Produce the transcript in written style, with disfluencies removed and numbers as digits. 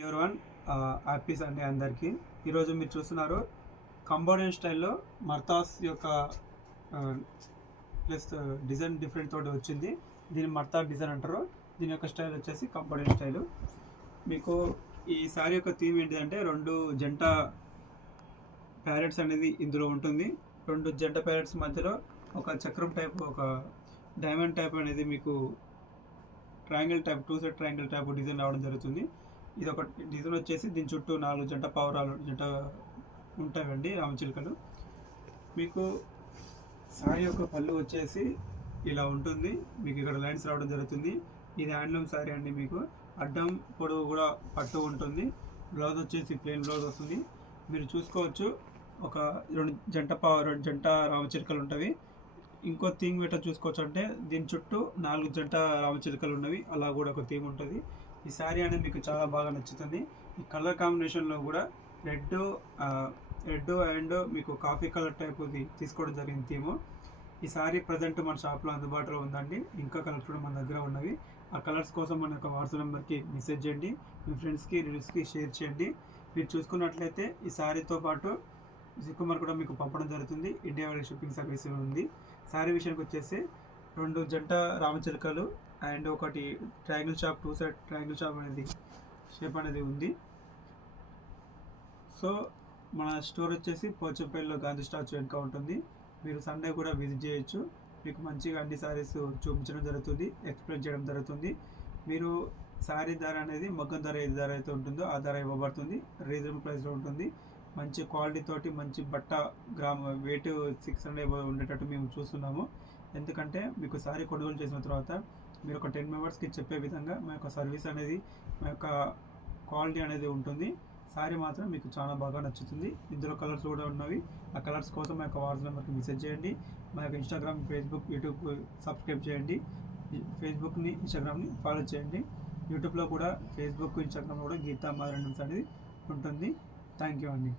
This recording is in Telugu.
ఎవరివన్ హ్యాపీ సండే అందరికీ. ఈరోజు మీరు చూస్తున్నారు కంబోడియన్ స్టైల్లో మర్తాస్ యొక్క ప్లస్ డిజైన్ డిఫరెంట్ తోటి వచ్చింది. దీన్ని మర్తా డిజైన్ అంటారు. దీని యొక్క స్టైల్ వచ్చేసి కంబోడియన్ స్టైలు. మీకు ఈ శారీ యొక్క థీమ్ ఏంటిదంటే రెండు జంట ప్యారెట్స్ అనేది ఇందులో ఉంటుంది. రెండు జంట ప్యారెట్స్ మధ్యలో ఒక చక్రం టైప్, ఒక డైమండ్ టైప్ అనేది మీకు triangle type, two side triangle type design రావడం జరుగుతుంది. ఇది ఒక డిజైన్ వచ్చేసి దీని చుట్టూ 4 జంట పావురాలు ఉంటాయండి, రామచిలుకలు. మీకు శారీ యొక్క పళ్ళు వచ్చేసి ఇలా ఉంటుంది. మీకు ఇక్కడ లైన్స్ రావడం జరుగుతుంది. ఇది హ్యాండ్లూమ్ శారీ అండి. మీకు అడ్డం పొడవు కూడా పట్టు ఉంటుంది. బ్లౌజ్ వచ్చేసి ప్లెయిన్ బ్లౌజ్ వస్తుంది. మీరు చూసుకోవచ్చు, ఒక రెండు జంట రామచిలుకలు ఉంటాయి. ఇంకో థీమ్ ఎట్లా చూసుకోవచ్చు అంటే దీని చుట్టూ 4 జంట రామచిలుకలు ఉన్నవి, అలా కూడా ఒక థీమ్ ఉంటుంది. ఈ శారీ అనేది మీకు చాలా బాగా నచ్చుతుంది. ఈ కలర్ కాంబినేషన్లో కూడా రెడ్ అండ్ మీకు కాఫీ కలర్ టైప్ తీసుకోవడం జరిగింది థీము. ఈ శారీ ప్రజెంట్ మన షాప్లో అందుబాటులో ఉందండి. ఇంకా కలర్స్ కూడా మన దగ్గర ఉన్నవి. ఆ కలర్స్ కోసం మన యొక్క వాట్సాప్ నెంబర్కి మెసేజ్ చేయండి. మీ ఫ్రెండ్స్కి రిలేటివ్స్కి షేర్ చేయండి. మీరు చూసుకున్నట్లయితే ఈ శారీతో పాటు జిక్కుమార్ కూడా మీకు పంపడం జరుగుతుంది. ఇండియా వైడ్ షిప్పింగ్ సర్వీస్ ఉంది. శారీ విషయానికి వచ్చేసి 2 జంట రామచిలుకలు అండ్ ఒకటి triangle shop, two side triangle shop అనేది షేప్ అనేది ఉంది. సో మన స్టోర్ వచ్చేసి పోచంపల్లిలో గాంధీ స్టాచ్యూ వెనుక ఉంటుంది. మీరు సండే కూడా విజిట్ చేయొచ్చు. మీకు మంచిగా అన్ని శారీస్ చూపించడం జరుగుతుంది, ఎక్స్ప్లెయిన్ చేయడం జరుగుతుంది. మీరు శారీ ధర అనేది మగ్గం ధర ఏది ధర అయితే ఉంటుందో ఆ ధర ఇవ్వబడుతుంది. రీజనబుల్ ప్రైస్లో ఉంటుంది. మంచి క్వాలిటీ తోటి మంచి బట్ట వెయిట్ 600 ఉండేటట్టు మేము చూస్తున్నాము. ఎందుకంటే మీకు శారీ కొనుగోలు చేసిన తర్వాత మీరు ఒక 10 మెంబర్స్కి చెప్పే విధంగా మా యొక్క సర్వీస్ అనేది, మా యొక్క క్వాలిటీ అనేది ఉంటుంది. శారీ మాత్రం మీకు చాలా బాగా నచ్చుతుంది. ఇందులో కలర్స్ కూడా ఉన్నవి. ఆ కలర్స్ కోసం మా యొక్క వాట్సాప్ నెంబర్కి మెసేజ్ చేయండి. మా యొక్క ఇన్స్టాగ్రామ్, ఫేస్బుక్, యూట్యూబ్ సబ్స్క్రైబ్ చేయండి. ఫేస్బుక్ని, ఇన్స్టాగ్రామ్ని ఫాలో చేయండి. యూట్యూబ్లో కూడా, ఫేస్బుక్, ఇన్స్టాగ్రామ్లో కూడా గీతా మాధురి అనేది ఉంటుంది. థ్యాంక్ యూ అండి.